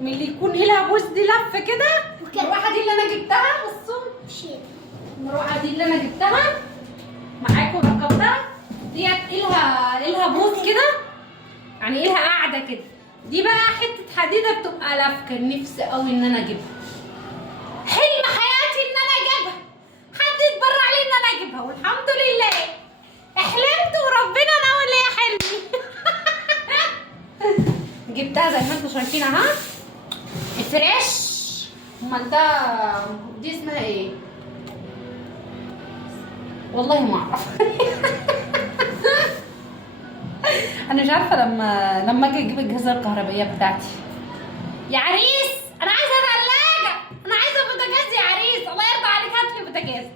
من اللي يكون لها بوز دي لف كده. المروحه دي اللي انا جبتها، بصوا المروحه دي اللي انا جبتها معاكم ركبتها، ديت لها بوز كده، يعني لها قاعده كده. دي بقى حته حديده بتبقى لافكه، نفسي قوي ان انا اجيبها، حلم حياتي ان انا اجيبها، حد يتبرع لي ان انا اجيبها، والحمد لله احلمت وربنا ناول ليا حلمي. جبتها زي ما انتم شايفين اهو فريش. امال دي اسمها ايه؟ والله ما اعرف. انا مش عارفه. لما اجي اجيب الجهازه الكهربائيه بتاعتي يا عريس، انا عايزه ثلاجه، انا عايزه بوتاجاز يا عريس، الله يرضى عليك هات لي بوتاجاز.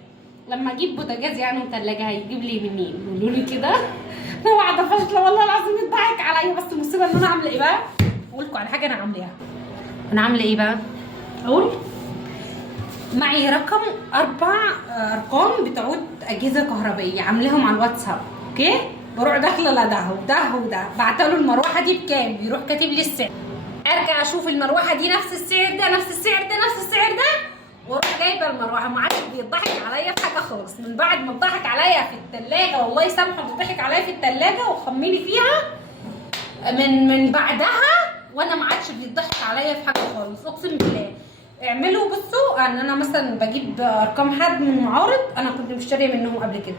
لما اجيب بوتاجاز يعني وثلاجه هيجيب لي منين؟ قولوا لي كده. انا واحده فاشله والله العظيم، يضحك عليا. بس المصيبه ان انا عامله ايه بقى؟ اقول لكم على حاجه انا عاملاها. انا عامله ايه بقى؟ اقول معي رقم 4 ارقام بتعود اجهزه كهربائيه، عاملاهم على الواتساب. اوكي، بروح داخله لده وده وده، بعتله المروحه دي بكام، بيروح كاتب لي السعر، ارجع اشوف المروحه دي نفس السعر ده نفس السعر ده نفس السعر ده، واروح جايبه المروحه. ما عادش بيضحك عليا في حاجه خالص من بعد ما اتضحك عليا في الثلاجه، والله يسامحه اللي ضحك عليا في الثلاجه وخمني فيها. من بعدها وانا ما عادش بيضحك عليا في حاجه خالص، اقسم بالله. اعملوا بصوا ان انا مثلا بجيب ارقام حد من معارض انا كنت مشتريه منهم قبل كده،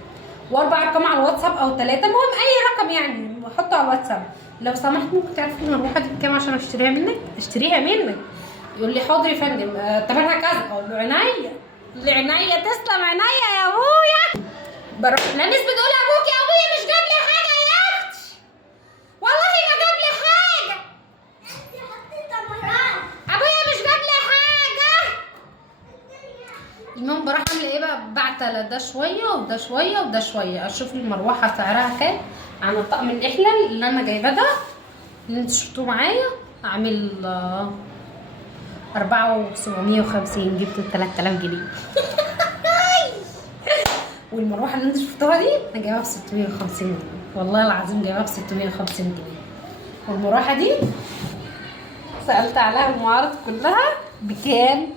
و4 ارقام على الواتساب او 3، المهم اي رقم يعني بحطه على الواتساب. لو سمحت ممكن تعرفي المروحه دي بكام عشان اشتريها منك؟ يقول لي حاضر يا فندم، تمنها كذا. اقول له عينيا، عينيا تسلم عينيا يا ابويا. بروح لميس بتقول ابوك يا ابويا مش جاب لي حاجه يا اختي، والله ما جاب لي حاجه، ابويا مش جاب لي حاجه. المهم بروح اعمل ايه بقى؟ بعتله ده شويه وده شويه وده شويه، اشوف المروحه سعرها كام عن الطقم الاحلى اللي انا جايباه ده اللي انتوا شفتوه معايا. عامل 4750، جبت 3000 جنيه. والمروحه اللي انتوا شفتوها دي انا جايبها ب 650 جنيه، والله العظيم جايبها ب 650 جنيه. والمروحه دي سالت عليها المعارض كلها بكام؟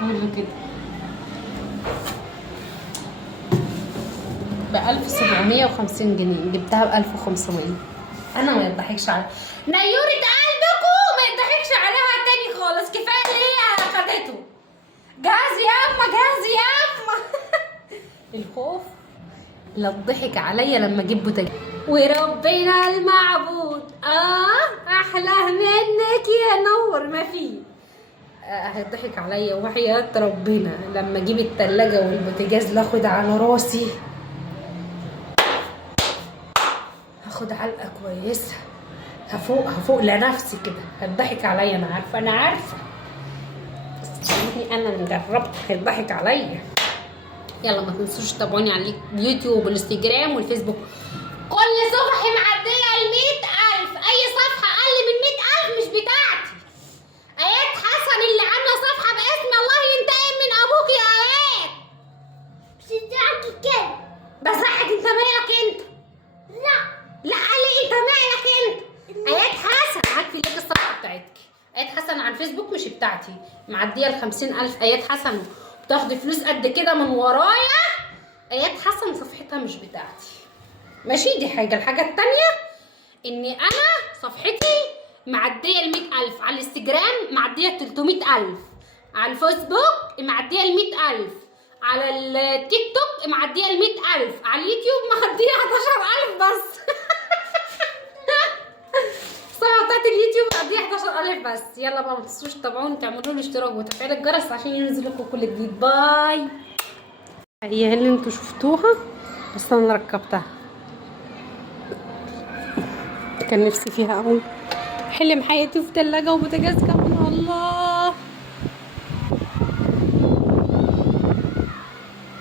قولوا كده. ب 1750 جنيه، جبتها ب 1500. انا ما يضحكش عليها نيورة قلبكم، ما يضحكش عليها تاني خالص، كفايه اللي هي خدته. جاز ياما جاز ياما. الخوف لا تضحك عليا لما اجيب بوتاجاز، وربنا المعبود احلى منك يا نور ما فيه. هيضحك عليا وحياة ربنا لما اجيب التلاجة والبوتاجاز لاخد على راسي، هاخد علقة كويسة، هفوق لنفسي كده. هتضحك عليا انا عارفة بس انا مجربت هيضحك عليا. يلا ما تنسوش تتابعوني على اليوتيوب والانستجرام والفيسبوك. كل صفحة معدية ال 100,000، اي صفحة اقل من 100,000 مش بتاعتي. ايات حسن اللي عاملة صفحة باسم الله ينتقم من ابوك يا ايات. مش بتاعتي كده. بزعج انت مالك انت؟ لا ليه انت مالك انت؟ ايات حسن عارفه ليك الصفحة بتاعتك. ايات حسن على الفيسبوك مش بتاعتي، معدية ال 50,000 ايات حسن، بتاخد فلوس قد كده من ورايا. ايات حسن صفحتها مش بتاعتي، ماشي؟ دي حاجة. الحاجة التانية اني انا صفحتي معدية ال 100,000 على الانستجرام، معدية 300,000 على الفيسبوك، معدية ال 100,000 على التيك توك، معدية ال 100,000 على اليوتيوب، معدية 11,000 بس. الصفحة بتاعت اليوتيوب معدية 11,000 بس. يلا بقى ما تنسوش تتابعوني، تعملوا لي اشتراك وتفعيل الجرس عشان ينزل لكم كل جديد. باي. هي اللي انتوا شفتوها بس انا ركبتها، كان نفسي فيها قوي. حلم حياتي في تلاجة وبوتاجاز كمان.